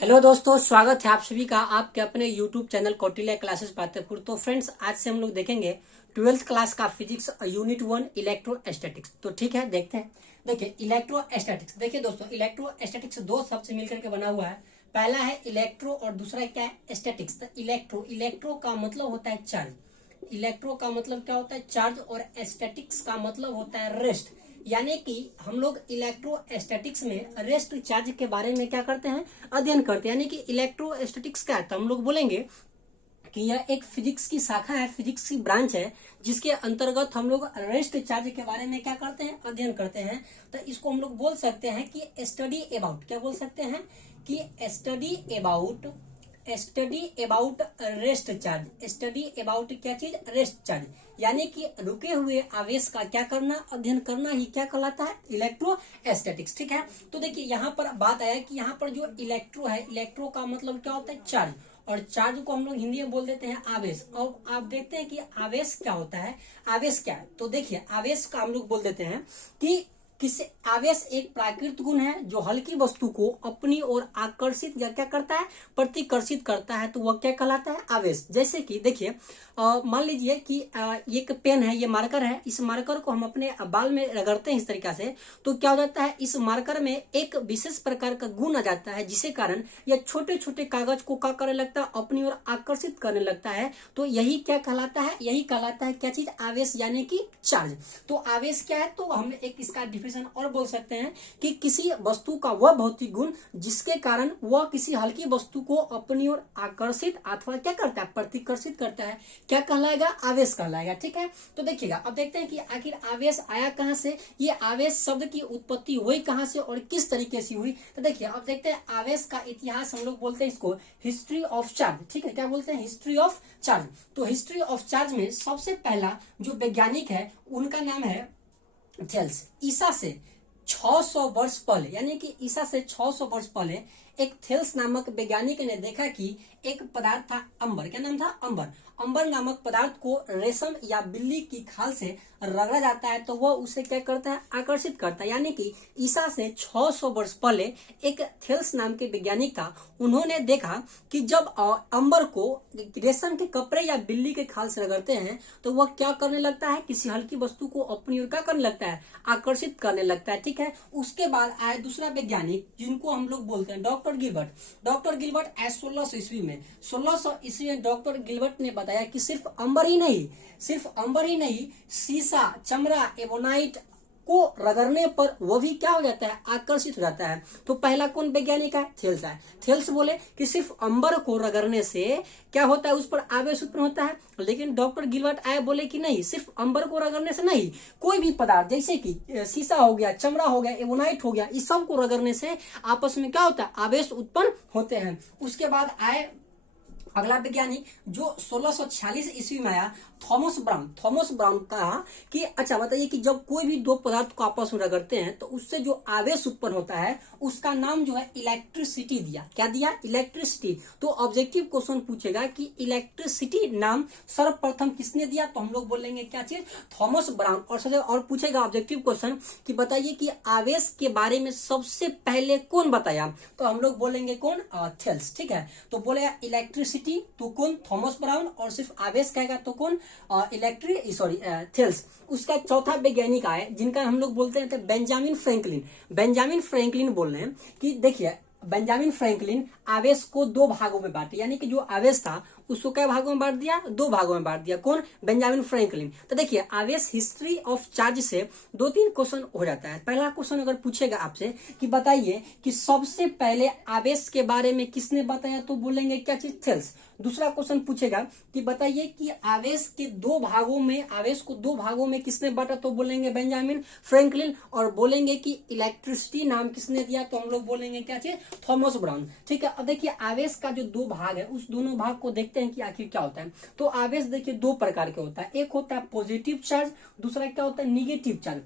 Hello दोस्तों, स्वागत है आप सभी का आपके अपने YouTube channel Kautilya classes Patepur. तो फ्रेंड्स, आज से हम लोग देखेंगे 12th क्लास का फिजिक्स यूनिट 1 इलेक्ट्रोस्टैटिक्स। तो ठीक है, देखते हैं। देखिए इलेक्ट्रोस्टैटिक्स, देखिए दोस्तों, इलेक्ट्रोस्टैटिक्स दो शब्द से मिलकर के बना हुआ है। पहला है इलेक्ट्रो और दूसरा क्या है, स्टैटिक्स। तो इलेक्ट्रो का मतलब होता है चार्ज, इलेक्ट्रो का मतलब क्या होता है, चार्ज, और स्टैटिक्स का मतलब होता है रेस्ट। यानी कि हम लोग इलेक्ट्रोस्टैटिक्स में रेस्ट चार्ज के बारे में क्या करते हैं, अध्ययन करते हैं। यानी कि इलेक्ट्रोस्टैटिक्स क्या है, तो हम लोग बोलेंगे कि यह एक फिजिक्स की शाखा है, फिजिक्स की ब्रांच है, जिसके अंतर्गत हम लोग रेस्ट चार्ज के बारे में क्या करते हैं, अध्ययन करते हैं। तो इसको हम लोग बोल सकते हैं कि स्टडी अबाउट, क्या बोल सकते हैं कि study about rest charge. Study about क्या चीज, रेस्ट चार्ज। यानी कि रुके हुए आवेश का क्या करना, अध्ययन करना ही क्या कहलाता है, इलेक्ट्रोस्टैटिक्स। ठीक है, तो देखिए यहाँ पर बात आया कि यहाँ पर जो इलेक्ट्रो है, इलेक्ट्रो का मतलब क्या होता है, चार्ज, और चार्ज को हम लोग हिंदी में बोल देते हैं आवेश। अब आप देखते हैं कि आवेश क्या होता है, आवेश क्या है। तो देखिए आवेश का हम लोग बोल देते हैं कि किसी आवेश एक प्राकृतिक गुण है जो हल्की वस्तु को अपनी ओर आकर्षित या क्या करता है, प्रतिकर्षित करता है। तो वह क्या कहलाता है, आवेश। जैसे कि देखिए मान लीजिए कि एक पेन है, ये मार्कर है, इस मार्कर को हम अपने बाल में रगड़ते हैं इस तरीका से, तो क्या हो जाता है, इस मार्कर में एक विशेष प्रकार का गुण आ जाता है, जिसके कारण यह छोटे छोटे कागज को क्या करने लगता है, अपनी ओर आकर्षित करने लगता है। तो यही क्या कहलाता है, यही कहलाता है क्या चीज, आवेश, यानी कि चार्ज। तो आवेश क्या है, तो हम एक इसका डिफिनेशन और बोल सकते हैं कि किसी वस्तु का वह भौतिक गुण जिसके कारण वह किसी हल्की वस्तु को अपनी ओर आकर्षित अथवा क्या करता है, प्रतिकर्षित करता है, क्या कहलाएगा, आवेश कहलाएगा। ठीक है, तो देखिएगा अब देखते हैं कि आखिर आवेश आया कहां से, ये आवेश शब्द की उत्पत्ति हुई कहां से और किस तरीके से हुई। तो देखिए अब देखते हैं आवेश का इतिहास, हम लोग बोलते हैं इसको हिस्ट्री ऑफ चार्ज। ठीक है, क्या बोलते हैं, हिस्ट्री ऑफ चार्ज। तो हिस्ट्री ऑफ चार्ज में सबसे पहला जो वैज्ञानिक है उनका नाम है थेल्स। ईसा से 600 वर्ष पहले, यानी कि ईसा से 600 वर्ष पहले एक थेल्स नामक वैज्ञानिक ने देखा कि एक पदार्थ था अंबर। क्या नाम था, अंबर। अंबर नामक पदार्थ को रेशम या बिल्ली की खाल से रगड़ा जाता है तो वह उसे क्या करता है, आकर्षित करता है। यानी कि ईसा से 600 वर्ष पहले एक थेल्स नाम के वैज्ञानिक था, उन्होंने देखा कि जब अंबर को रेशम के कपड़े या बिल्ली के खाल से रगड़ते हैं तो वह क्या करने लगता है, किसी हल्की वस्तु को अपनी ओर क्या करने लगता है, आकर्षित करने लगता है। ठीक है, उसके बाद आए दूसरा वैज्ञानिक जिनको हम लोग बोलते हैं डॉक्टर गिलबर्ट। डॉक्टर गिलबर्ट आए 1600 ईस्वी में। 1600 ईस्वी में डॉक्टर गिलबर्ट ने बताया कि सिर्फ अंबर ही नहीं, शीशा, चमड़ा, एबोनाइट को रगड़ने पर वो भी क्या हो जाता है, आकर्षित हो जाता है। तो पहला कौन वैज्ञानिक है, थेल्स है। थेल्स बोले कि सिर्फ अंबर को रगड़ने से क्या होता है, उस पर आवेश उत्पन्न होता है। लेकिन डॉक्टर गिलबर्ट आए बोले कि नहीं, सिर्फ अंबर को रगड़ने से नहीं, कोई भी पदार्थ जैसे कि शीशा हो गया, चमड़ा हो गया, एबोनाइट हो गया, इस सब को रगड़ने से आपस में क्या होता है, आवेश उत्पन्न होते हैं। उसके बाद आए अगला वैज्ञानिक जो 1646 ईस्वी में आया, थॉमस ब्राउन कहा कि अच्छा बताइए कि जब कोई भी दो पदार्थ को आपस में रगड़ते हैं तो उससे जो आवेश उत्पन्न होता है उसका नाम जो है इलेक्ट्रिसिटी दिया। क्या दिया, इलेक्ट्रिसिटी। तो ऑब्जेक्टिव क्वेश्चन पूछेगा कि इलेक्ट्रिसिटी नाम सर्वप्रथम किसने दिया, तो हम लोग बोलेंगे क्या चीज, थॉमस ब्राउन। और पूछेगा ऑब्जेक्टिव क्वेश्चन कि बताइए कि आवेश के बारे में सबसे पहले कौन बताया, तो हम लोग बोलेंगे कौन, थेल्स। ठीक है, तो बोलेगा इलेक्ट्रिसिटी तो कौन, थॉमस ब्राउन, और सिर्फ आवेश कहेगा तो कौन, थेल्स। उसका चौथा वैज्ञानिक आए जिनका हम लोग बोलते हैं बेंजामिन फ्रैंकलिन। बेंजामिन फ्रैंकलिन बोल रहे हैं कि देखिए बेंजामिन फ्रैंकलिन आवेश को दो भागों में बांटे, यानी कि जो आवेश था उसको क्या भागों में बांट दिया, दो भागों में बांट दिया। कौन, बेंजामिन फ्रैंकलिन। तो देखिए आवेश हिस्ट्री ऑफ चार्ज से 2-3 क्वेश्चन हो जाता है। पहला क्वेश्चन अगर पूछेगा आपसे कि बताइए कि सबसे पहले आवेश के बारे में किसने बताया, तो बोलेंगे क्या चीज, थेल्स। दूसरा क्वेश्चन पूछेगा कि बताइए कि आवेश को दो भागों में किसने बांटा, तो बोलेंगे बेंजामिन फ्रैंकलिन। और बोलेंगे कि इलेक्ट्रिसिटी नाम किसने दिया, तो हम लोग बोलेंगे क्या चीज, थॉमस ब्राउन। ठीक है, अब देखिए आवेश का जो दो भाग है उस दोनों भाग को देखते हैं कि आखिर क्या होता है। तो आवेश देखिए दो प्रकार के होता है, एक होता है पॉजिटिव चार्ज, दूसरा क्या होता है, निगेटिव चार्ज।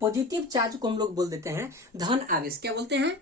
पॉजिटिव चार्ज को हम लोग बोल देते हैं धन आवेश। क्या बोलते हैं,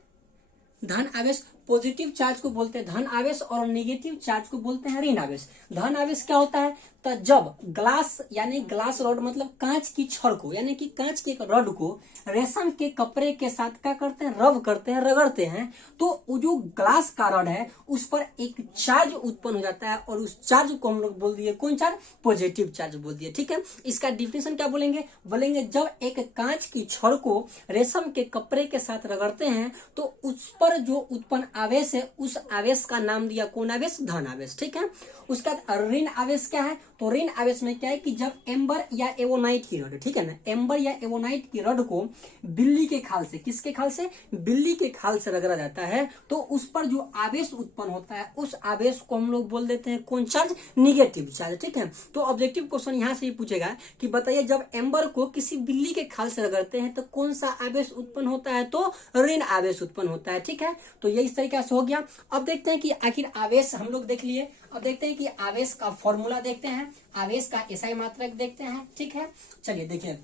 धन आवेश। पॉजिटिव चार्ज को बोलते हैं धन आवेश और नेगेटिव चार्ज को बोलते हैं ऋण आवेश। धन आवेश क्या होता है, तो जब ग्लास यानी ग्लास रॉड मतलब कांच की छड़ को यानी कि कांच के एक रॉड को रेशम के कपड़े के साथ क्या करते हैं, रब करते हैं, रगड़ते हैं, तो वो जो ग्लास का रॉड है उस पर एक चार्ज उत्पन्न हो जाता है और उस चार्ज को हम लोग बोल दिए कौन चार्ज, पॉजिटिव चार्ज बोल दिए। ठीक है, इसका डिफिनेशन क्या बोलेंगे, बोलेंगे जब एक कांच की छड़ को रेशम के कपड़े के साथ रगड़ते हैं तो उस पर जो उत्पन्न आवेश है उस आवेश का नाम दिया कौन आवेश, धन आवेश। ठीक है, उसका ऋण आवेश क्या है, तो ऋण आवेश में क्या है कि जब एम्बर या एवोनाइट की रॉड, ठीक है ना, एम्बर या एवोनाइट की रॉड को बिल्ली के खाल से, किसके खाल से, बिल्ली के खाल से रगड़ा जाता है तो उस पर जो आवेश उत्पन्न होता है उस आवेश को हम लोग बोल देते हैं कौन चार्ज, निगेटिव चार्ज। ठीक है, तो ऑब्जेक्टिव क्वेश्चन यहाँ से ही पूछेगा कि बताइए जब एम्बर को किसी बिल्ली के खाल से रगड़ते हैं तो कौन सा आवेश उत्पन्न होता है, तो ऋण आवेश उत्पन्न होता है। ठीक है, तो ये इस तरीके से हो गया। अब देखते हैं कि आखिर आवेश हम लोग देख लिए, अब देखते हैं कि आवेश का फॉर्मूला देखते हैं, आवेश का एसआई मात्रक देखते हैं। ठीक है, चलिए देखिए,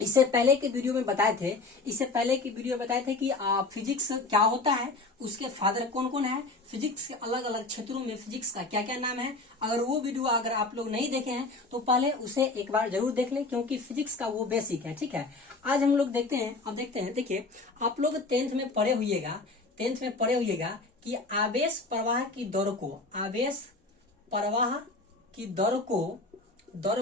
इससे पहले के वीडियो में बताए थे, इससे पहले की वीडियो में बताए थे कि फिजिक्स क्या होता है, उसके फादर कौन कौन है, फिजिक्स के अलग अलग क्षेत्रों में फिजिक्स का क्या क्या नाम है। अगर वो वीडियो अगर आप लोग नहीं देखे हैं तो पहले उसे एक बार जरूर देख लें क्योंकि फिजिक्स का वो बेसिक है। ठीक है, आज हम लोग देखते हैं, अब देखते हैं, देखिए आप लोग टेंथ में पढ़े हुइएगा कि आवेश प्रवाह की दर को, आवेश प्रवाह की दर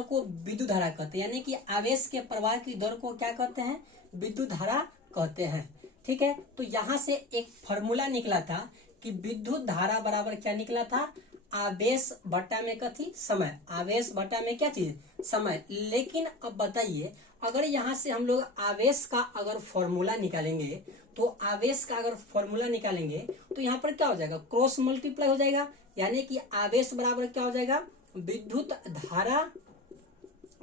को विद्युत धारा कहते हैं, यानी कि आवेश के प्रवाह की दर को क्या कहते हैं, विद्युत धारा कहते हैं। ठीक है, तो यहां से एक फॉर्मूला निकला था कि विद्युत धारा बराबर क्या निकला था, आवेश बटा में कथी, समय, आवेश बटा में क्या चीज, समय। लेकिन अब बताइए अगर यहाँ से हम लोग आवेश का अगर फॉर्मूला निकालेंगे तो आवेश का अगर फॉर्मूला निकालेंगे तो यहाँ पर क्या हो जाएगा, क्रॉस मल्टीप्लाई हो जाएगा, यानी कि आवेश बराबर क्या हो जाएगा, विद्युत धारा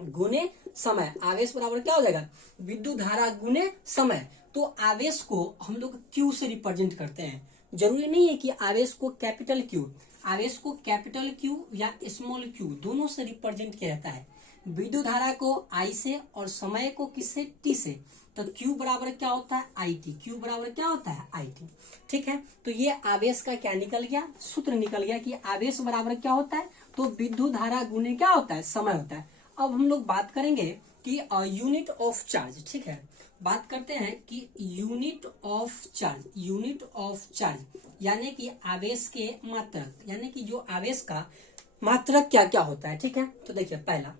गुने समय, आवेश बराबर क्या हो जाएगा, विद्युत धारा गुने समय। तो आवेश को हम लोग क्यू से रिप्रेजेंट करते हैं, जरूरी नहीं है कि आवेश को कैपिटल क्यू, आवेश को कैपिटल क्यू या स्मॉल क्यू दोनों से रिप्रेजेंट किया जाता है। विद्युत धारा को आई से और समय को किससे, टी से, तो Q बराबर क्या होता है, आई टी, Q बराबर क्या होता है, आई टी। ठीक है, तो ये आवेश का क्या निकल गया, सूत्र निकल गया कि आवेश बराबर क्या होता है, तो विद्युत धारा गुने क्या होता है, समय होता है। अब हम लोग बात करेंगे कि यूनिट ऑफ चार्ज। ठीक है, बात करते हैं कि unit of charge, unit of charge यानी कि आवेश के मात्रक, यानी कि जो आवेश का मात्रक क्या क्या होता है। ठीक है, तो देखिए पहला,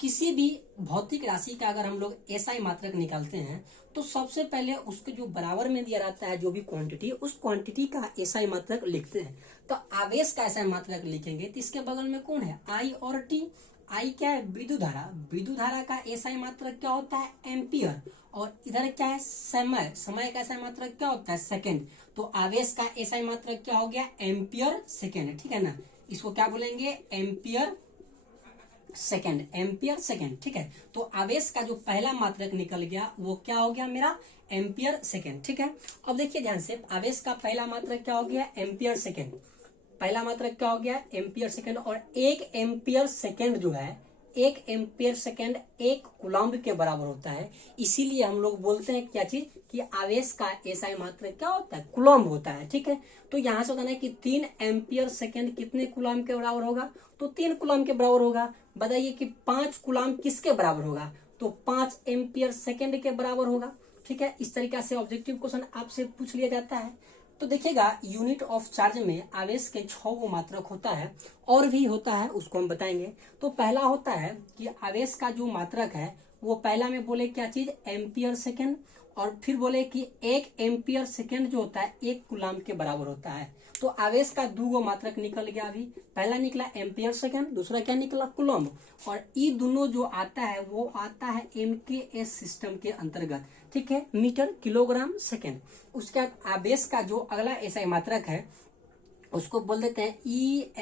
किसी भी भौतिक राशि का अगर हम लोग एसआई मात्रक निकालते हैं तो सबसे पहले उसके जो बराबर में दिया रहता है जो भी क्वांटिटी, उस क्वांटिटी का एसआई मात्रक लिखते हैं। तो आवेश का एसआई मात्रक लिखेंगे तो इसके बगल में कौन है, आई और टी। आई क्या है, विद्युत धारा, विद्युत धारा का एसआई मात्रक क्या होता है, एम्पियर, और इधर क्या है, समय, समय का एसआई मात्रक क्या होता है, सेकेंड। तो आवेश का एसआई मात्रक क्या हो गया, एम्पियर सेकेंड। ठीक है ना, इसको क्या बोलेंगे, एम्पियर सेकेंड, एम्पियर सेकेंड। ठीक है, तो आवेश का जो पहला मात्रक निकल गया वो क्या हो गया मेरा, एम्पियर सेकेंड। ठीक है, अब देखिए ध्यान से, आवेश का पहला मात्रक क्या हो गया, एम्पियर सेकेंड, पहला मात्रक क्या हो गया, एम्पियर सेकेंड। और एक एम्पियर सेकेंड जो है, एक एम्पियर सेकेंड एक कूलम्ब के बराबर होता है, इसीलिए हम लोग बोलते हैं क्या चीज, कि आवेश का एसआई मात्रक क्या होता है, कूलम्ब होता है। ठीक है, तो यहाँ से बताना है कि 3 एम्पियर सेकेंड कितने कूलम्ब के बराबर होगा, तो 3 कूलम्ब के बराबर होगा। बताइए कि 5 कूलम्ब किसके बराबर होगा, तो 5 एम्पियर सेकेंड के बराबर होगा। ठीक है, इस तरीके से ऑब्जेक्टिव क्वेश्चन आपसे पूछ लिया जाता है। तो देखिएगा यूनिट ऑफ चार्ज में आवेश के 6 को मात्रक होता है, और भी होता है उसको हम बताएंगे। तो पहला होता है कि आवेश का जो मात्रक है वो पहला में बोले क्या चीज, एम्पियर सेकेंड, और फिर बोले कि 1 एम्पियर सेकेंड जो होता है 1 कूलम्ब के बराबर होता है। तो आवेश का 2 मात्रक निकल गया, अभी पहला निकला एम्पियर सेकेंड, दूसरा क्या निकला, कूलम्ब। और ये दोनों जो आता है वो आता है MKS सिस्टम के अंतर्गत। ठीक है, मीटर किलोग्राम सेकेंड। उसके बाद आवेश का जो अगला एसआई मात्रक है उसको बोल देते हैं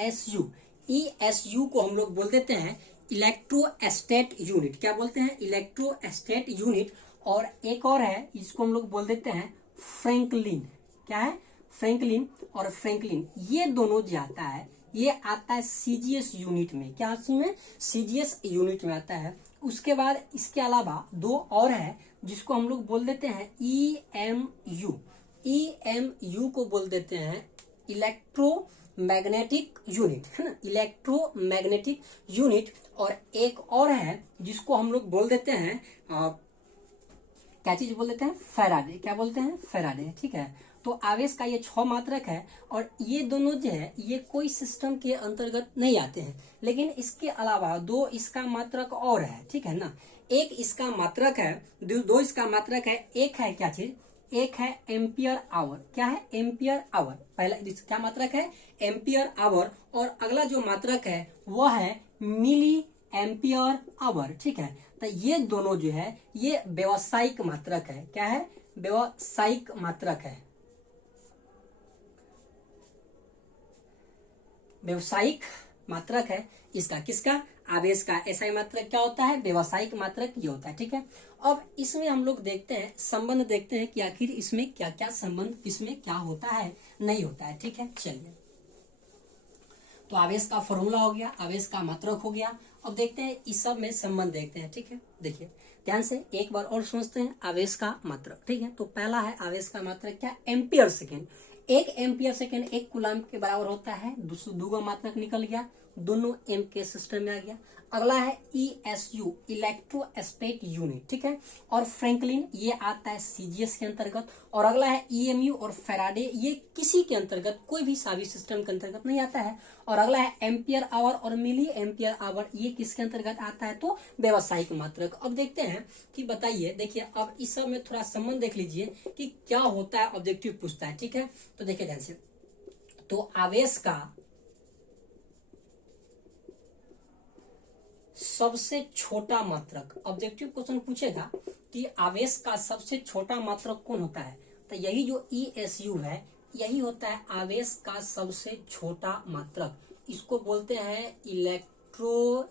ESU। ESU को हम लोग बोल देते हैं इलेक्ट्रोस्टैट यूनिट। क्या बोलते हैं, इलेक्ट्रोस्टैट यूनिट। और एक और है, इसको हम लोग बोल देते हैं फ्रैंकलिन। क्या है, फ्रैंकलिन और फ्रैंकलिन, ये दोनों जो आता है ये आता है CGS यूनिट में। क्या में, CGS यूनिट में आता है। उसके बाद इसके अलावा 2 और है जिसको हम लोग बोल देते हैं EMU। EMU को बोल देते हैं इलेक्ट्रोमैग्नेटिक यूनिट, है ना, इलेक्ट्रोमैग्नेटिक यूनिट। और एक और है जिसको हम लोग बोल देते हैं क्या चीज बोल देते हैं, फैराडे। क्या बोलते हैं, फैराडे, ठीक है। तो आवेश का ये 6 मात्रक है और ये दोनों जो है ये कोई सिस्टम के अंतर्गत नहीं आते हैं, लेकिन इसके अलावा 2 इसका मात्रक और है, ठीक है ना। एक इसका मात्रक है, 2 इसका मात्रक है। एक है क्या चीज, एक है एम्पियर आवर। क्या है, एम्पियर आवर। पहला क्या मात्रक है, एम्पियर आवर। और अगला जो मात्रक है वह है मिली एम्पियर आवर, ठीक है। तो ये दोनों जो है ये व्यावसायिक मात्रक है। क्या है, व्यावसायिक मात्रक है। व्यावसायिक मात्रक है इसका, किसका, आवेश का। एसआई मात्रक क्या होता है, व्यावसायिक मात्रक ये होता है, ठीक है। अब इसमें हम लोग देखते हैं, संबंध देखते हैं कि आखिर इसमें क्या क्या संबंध, किसमें क्या होता है, नहीं होता है, ठीक है। चलिए, तो आवेश का फॉर्मूला हो गया, आवेश का मात्रक हो गया। अब देखते हैं इस सब में संबंध देखते हैं, ठीक है। देखिए ध्यान से एक बार और समझते हैं आवेश का मात्रक, ठीक है। तो पहला है आवेश का मात्रक क्या, ampere second. 1 ampere second 1 coulomb के बराबर होता है। दूसरा मात्रक निकल गया, दोनों एम के सिस्टम में आ गया। अगला है ESU, इलेक्ट्रोस्टैटिक यूनिट, ठीक है। और फ्रैंकलिन ये आता है CGS के अंतर्गत। और अगला है EMU और फैराडे, ये किसी के अंतर्गत, कोई भी सावी सिस्टम के अंतर्गत नहीं आता है। और अगला है एम्पियर आवर और मिली एम्पियर आवर, ये किसके अंतर्गत आता है, तो व्यावसायिक मात्रक। अब देखते हैं कि बताइए, देखिए अब इस सब में थोड़ा संबंध देख लीजिए कि क्या होता है, ऑब्जेक्टिव पूछता है, ठीक है। तो देखिए ध्यान से, तो आवेश का सबसे छोटा मात्रक, ऑब्जेक्टिव क्वेश्चन पूछेगा कि आवेश का सबसे छोटा मात्रक कौन होता है, तो यही जो ESU है यही होता है आवेश का सबसे छोटा मात्रक। इसको बोलते हैं इलेक्ट्रोस्टैट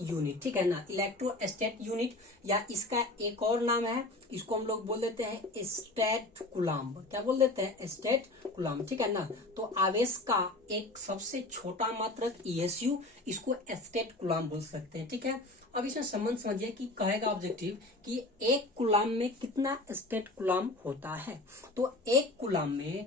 यूनिट, ठीक है ना, इलेक्ट्रोस्टैट यूनिट। या इसका एक और नाम है, इसको हम लोग बोल देते हैं स्टैट कूलम्ब। क्या बोल देते हैं, स्टैट कूलम्ब, ठीक है ना। तो आवेश का एक सबसे छोटा मात्रक ESU, इसको स्टैट कूलम्ब बोल सकते हैं, ठीक है। अब इसमें संबंध समझिए कि कहेगा ऑब्जेक्टिव कि 1 कूलम्ब में कितना स्टैट कूलम्ब होता है। तो 1 कूलम्ब में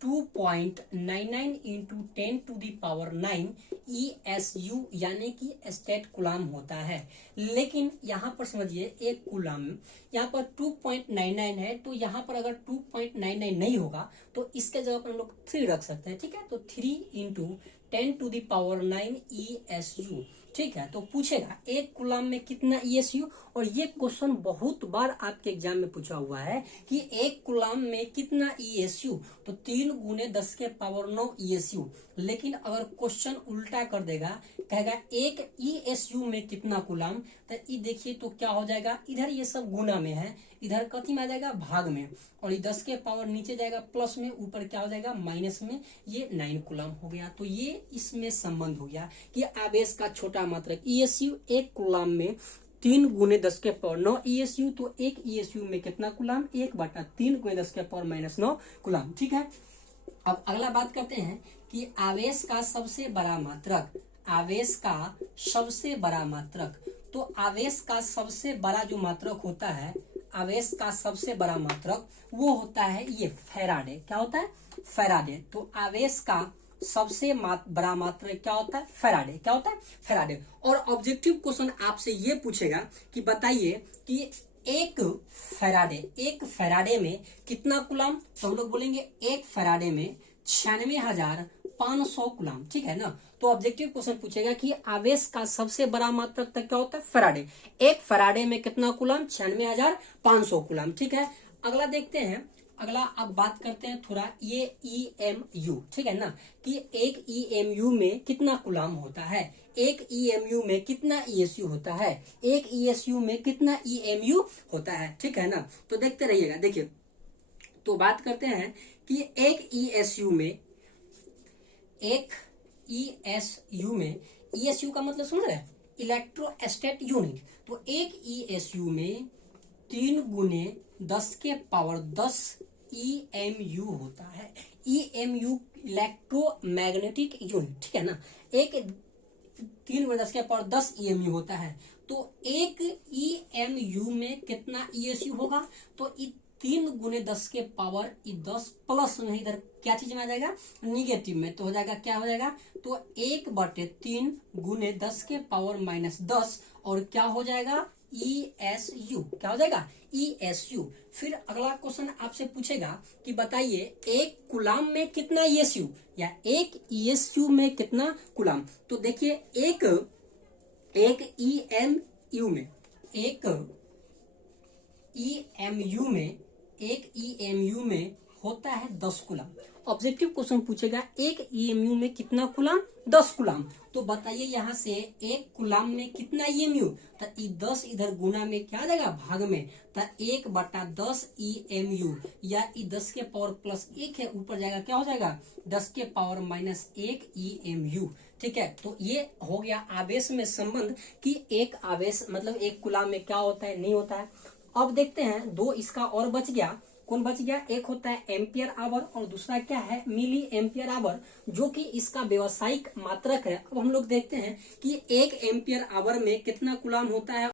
2.99 इंटू 10⁹ ESU यानी कि स्टैट कूलम्ब होता है। लेकिन यहाँ पर समझिए 1 कूलम्ब, यहाँ पर 2.99 है, तो यहाँ पर अगर 2.99 नहीं होगा तो इसके जगह पर हम लोग 3 रख सकते हैं, ठीक है। तो 3 इंटू 10⁹ ESU, ठीक है। तो पूछेगा 1 कूलम्ब में कितना ESU, और ये क्वेश्चन बहुत बार आपके एग्जाम में पूछा हुआ है कि 1 कूलम्ब में कितना ESU, तो 3 गुने 10⁹ ESU। लेकिन अगर क्वेश्चन उल्टा कर देगा, कहेगा 1 ESU में कितना कूलम्ब, तो ये देखिए तो क्या हो जाएगा, इधर ये सब गुना में है, इधर कथी में आ जाएगा, भाग में, और ये 10 नीचे जाएगा प्लस में, ऊपर क्या हो जाएगा, माइनस में, ये 9 कूलम्ब हो गया। तो ये इसमें संबंध हो गया कि आवेश का छोटा मात्रक ESU 1 कूलम्ब में 3 गुने 10⁹ ESU, तो 1 ESU में कितना कूलम्ब, 1/3 गुने 10⁻⁹ कूलम्ब, ठीक है। अब अगला बात करते हैं कि आवेश का सबसे बड़ा मात्रक, आवेश का सबसे बड़ा मात्रक। तो आवेश का सबसे बड़ा जो मात्रक होता है, आवेश का सबसे बड़ा मात्रक वो होता है ये फैराडे। क्या होता है, फैराडे। तो आवेश का सबसे बड़ा मात्रक क्या होता है, फैराडे। क्या होता है, फैराडे। और ऑब्जेक्टिव क्वेश्चन आपसे ये पूछेगा कि बताइए कि एक फैराडे में कितना कूलम्ब, तो हम लोग बोलेंगे 1 फैराडे में 96,500 कूलम्ब, ठीक है ना। तो ऑब्जेक्टिव क्वेश्चन पूछेगा कि आवेश का सबसे बड़ा मात्रक तक क्या होता है, फैराडे। 1 फैराडे में कितना कूलम्ब, 96,500 कूलम्ब, ठीक है। अगला देखते हैं, अगला अब बात करते हैं थोड़ा ये EMU, ठीक है ना, कि 1 EMU में कितना कूलम्ब होता है, 1 EMU में कितना ESU होता है, 1 ESU में कितना EMU होता है, ठीक है ना। तो देखते रहिएगा। देखिए तो बात करते हैं कि 1 ESU में ESU का मतलब समझ रहे हैं, इलेक्ट्रोस्टैट यूनिट। तो 1 ESU में 3 गुने 10⁻10 EMU होता है। EMU इलेक्ट्रोमैग्नेटिक यूनिट, ठीक है ना। 3 गुने 10⁻10 EMU होता है। तो 1 EMU में कितना ESU होगा, तो 3 गुने 10 के पावर 10 प्लस में इधर क्या चीज में आ जाएगा, निगेटिव में, तो हो जाएगा क्या हो जाएगा, तो 1/3 गुने 10 के पावर -10 और क्या हो जाएगा, ESU, क्या हो जाएगा, ESU। फिर अगला क्वेश्चन आपसे पूछेगा कि बताइए एक कूलाम में कितना ESU, या एक ESU में कितना कूलाम। तो देखिए एक EMU में एक EMU में होता है 10 कूलाम। ऑब्जेक्टिव क्वेश्चन पूछेगा एक EMU में कितना कूलाम, 10 कूलाम। तो बताइए यहाँ से एक कूलाम में कितना EMU, तो 10 इधर गुना में क्या आ जाएगा, भाग में, तो 1/10 EMU, या 10 के पावर +1 है, ऊपर जाएगा क्या हो जाएगा, 10 के पावर -1 EMU। ठीक है, तो ये हो गया आवेश में संबंध कि एक आवेश मतलब एक कूलाम में क्या होता है, नहीं होता है। अब देखते हैं दो इसका और बच गया, कौन बच गया, एक होता है एम्पियर आवर और दूसरा क्या है, मिली एम्पियर आवर, जो कि इसका व्यवसायिक मात्रक है। अब हम लोग देखते हैं कि 1 एम्पियर आवर में कितना कूलाम होता है